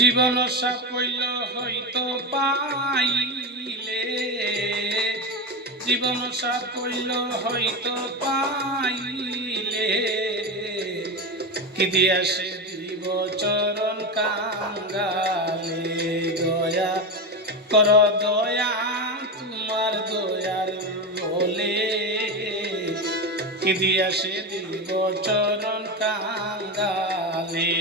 জীবন সাফল্য হয়তো পাইলে, জীবন সাফল্য হয়তো পাইলে, কি দিয়া সে দিব চরণ কাঙ্গালে। দয়া কর দয়া তোমার দয়ার বলে, কি দিয়া সে দিব চরণ কাঙ্গালে।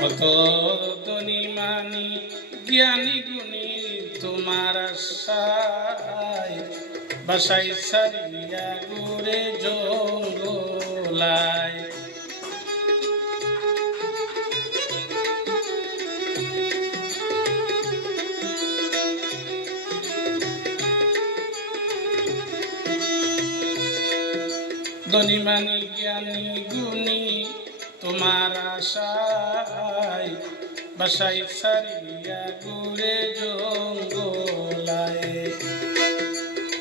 কত ধনী মানি জ্ঞানী গুণী তোমার আশায়, বাসাই সারিয়া ঘুরে জঙ্গলায়। ধনী মানি জ্ঞানী গুণী তোমার আশায়, বাসাই সারিয়া ঘুরে জঙ্গলায়।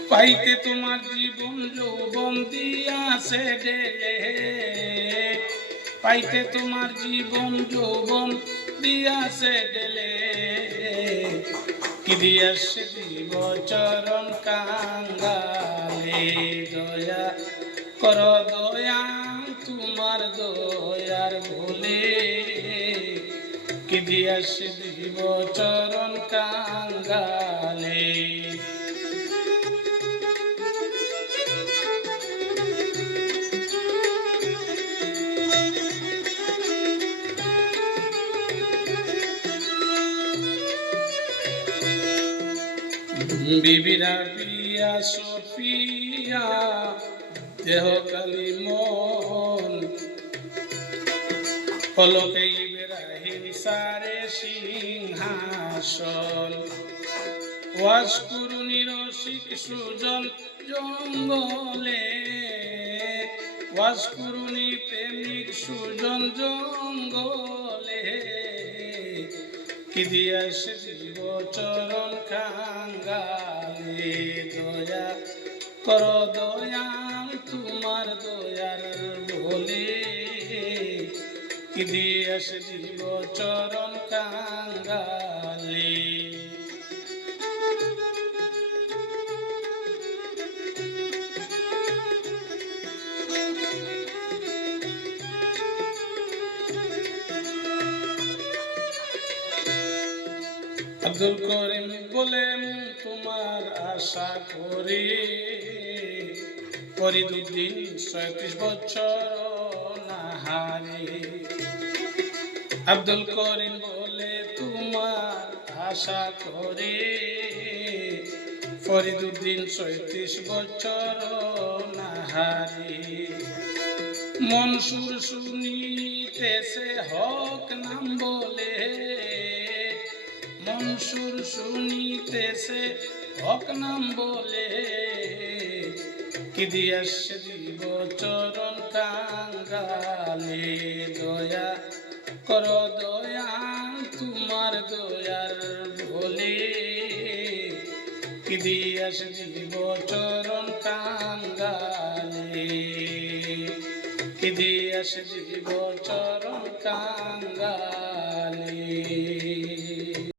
পাইতে তোমার জীবন যৌবন দিয়াছে ঢেলে, পাইতে তোমার জীবন যৌবন দিয়াছে ঢেলে, কি দিয়াছে দিব চরণ কাঙ্গালে। দয়া কর দয়া তোমার দয়ার ভুলে, কি দিয়াছে দিব চরণ কাঙ্গালে। বিবিরা পিয়া সফিয়া দেহ কালী মন, পলকেই বেড়াহিম সারে সিংহাসন। ওয়াজ কুরুনি রসিক সুজন জঙ্গলে, ওয়াজ কুরুনি প্রেমিক সুজন জঙ্গলে, কি দিয়াছে দিব চরণ কাঙ্গালে। দয়া কর দয়া তোমার দয়ার বলে, কি দিয়াছে দিব চরণ কাঙ্গালে। আব্দুল করিম বলেন তোমার আশা করি, ফরিদুদ্দিন ৩৭ বছর নাহারে। আব্দুল করিম বলে তোমার আশা করে, ফরিদুদ্দিন ৩৭ বছর নাহারে। মনসুর শুনিতেছে হক নাম বলে, মনসুর শুনিতেছে হক নাম বলে, কি দিয়াছে দিব চরণ কাঙ্গালে। দয়া কর দয়া তোমার দয়ার বলে, কি দিয়াছে দিব চরণ কাঙ্গালে, কি দিয়াছে দিব চরণ কাঙ্গালে।